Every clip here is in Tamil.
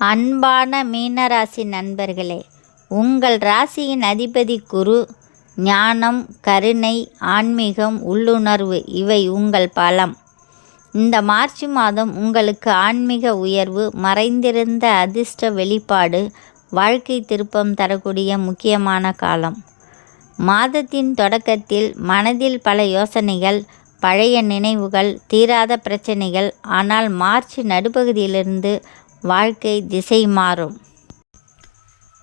அன்பான மீனராசி நண்பர்களே, உங்கள் ராசியின் அதிபதி குரு. ஞானம், கருணை, ஆன்மீகம், உள்ளுணர்வு இவை உங்கள் பலம். இந்த மார்ச் மாதம் உங்களுக்கு ஆன்மீக உயர்வு, மறைந்திருந்த அதிர்ஷ்ட வெளிப்பாடு, வாழ்க்கை திருப்பம் தரக்கூடிய முக்கியமான காலம். மாதத்தின் தொடக்கத்தில் மனதில் பல யோசனைகள், பழைய நினைவுகள், தீராத பிரச்சனைகள். ஆனால் மார்ச் நடுப்பகுதியிலிருந்து வாழ்க்கை திசை மாறும்.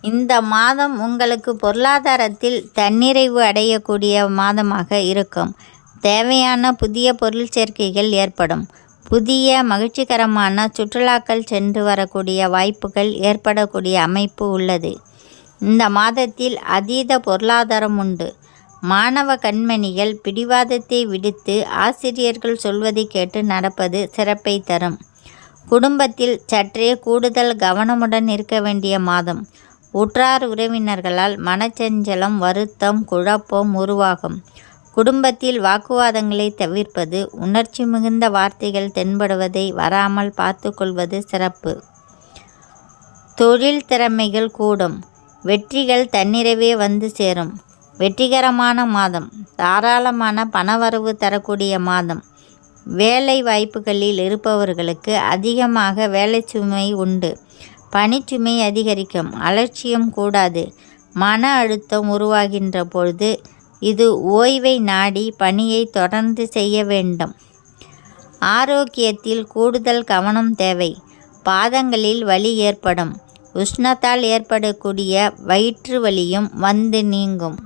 இந்த மாதம் உங்களுக்கு பொருளாதாரத்தில் தன்னிறைவு அடையக்கூடிய மாதமாக இருக்கும். தேவையான புதிய பொருள் சேர்க்கைகள் ஏற்படும். புதிய மகிழ்ச்சிகரமான சுற்றுலாக்கள் சென்று வரக்கூடிய வாய்ப்புகள் ஏற்படக்கூடிய அமைப்பு உள்ளது. இந்த மாதத்தில் அதீத பொருளாதாரம் உண்டு. மாணவ கண்மணிகள் பிடிவாதத்தை விடுத்து ஆசிரியர்கள் சொல்வதை கேட்டு நடப்பது சிறப்பை தரும். குடும்பத்தில் சற்றே கூடுதல் கவனமுடன் இருக்க வேண்டிய மாதம். உற்றார் உறவினர்களால் மனச்சஞ்சலம், வருத்தம், குழப்பம் உருவாகும். குடும்பத்தில் வாக்குவாதங்களை தவிர்ப்பது, உணர்ச்சி மிகுந்த வார்த்தைகள் தென்படுவதை வராமல் பார்த்து கொள்வது சிறப்பு. தொழில் திறமைகள் கூடும். வெற்றிகள் தன்னிறைவே வந்து சேரும். வெற்றிகரமான மாதம். தாராளமான பணவரவு தரக்கூடிய மாதம். வேலை வாய்ப்புகளில் இருப்பவர்களுக்கு அதிகமாக வேலை சுமை உண்டு. பணிச்சுமை அதிகரிக்கும். அலட்சியம் கூடாது. மன அழுத்தம் உருவாகின்ற பொழுது இது ஓய்வை நாடி பணியை தொடர்ந்து செய்ய வேண்டும். ஆரோக்கியத்தில் கூடுதல் கவனம் தேவை. பாதங்களில் வலி ஏற்படும். உஷ்ணத்தால் ஏற்படக்கூடிய வயிற்று வலியும் வந்து நீங்கும்.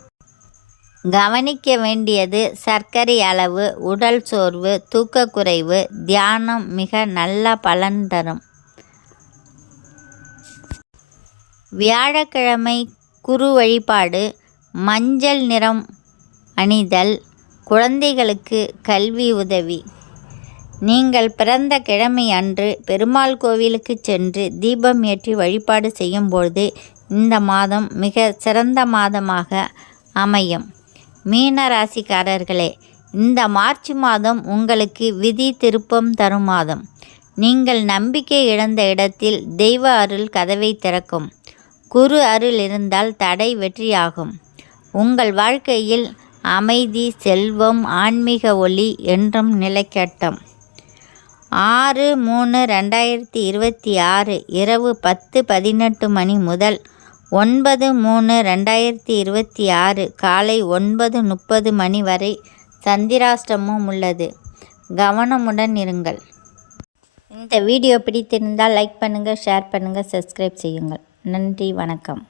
கவனிக்க வேண்டியது சர்க்கரை அளவு, உடல் சோர்வு, தூக்கக்குறைவு. தியானம் மிக நல்ல பலன் தரும். வியாழக்கிழமை குரு வழிபாடு. மஞ்சள் நிறம் அணிதல் குழந்தைகளுக்கு கல்வி உதவி. நீங்கள் பிறந்த கிழமை அன்று பெருமாள் கோவிலுக்கு சென்று தீபம் ஏற்றி வழிபாடு செய்யும்பொழுது இந்த மாதம் மிக சிறந்த மாதமாக அமையும். மீன ராசிக்காரர்களே, இந்த மார்ச் மாதம் உங்களுக்கு விதி திருப்பம் தரும் மாதம். நீங்கள் நம்பிக்கை இழந்த இடத்தில் தெய்வ அருள் கதவை திறக்கும். குரு அருள் இருந்தால் தடை வெற்றியாகும். உங்கள் வாழ்க்கையில் அமைதி, செல்வம், ஆன்மீக ஒளி என்றும் நிலைக்கட்டும். 6/3/2026 இரவு 10:18 மணி முதல் 9/3/2026 காலை 9:30 மணி வரை சந்திராஷ்டமம் உள்ளது. கவனமுடன் இருங்கள். இந்த வீடியோ பிடித்திருந்தால் லைக் பண்ணுங்கள், ஷேர் பண்ணுங்கள், சப்ஸ்கிரைப் செய்யுங்கள். நன்றி, வணக்கம்.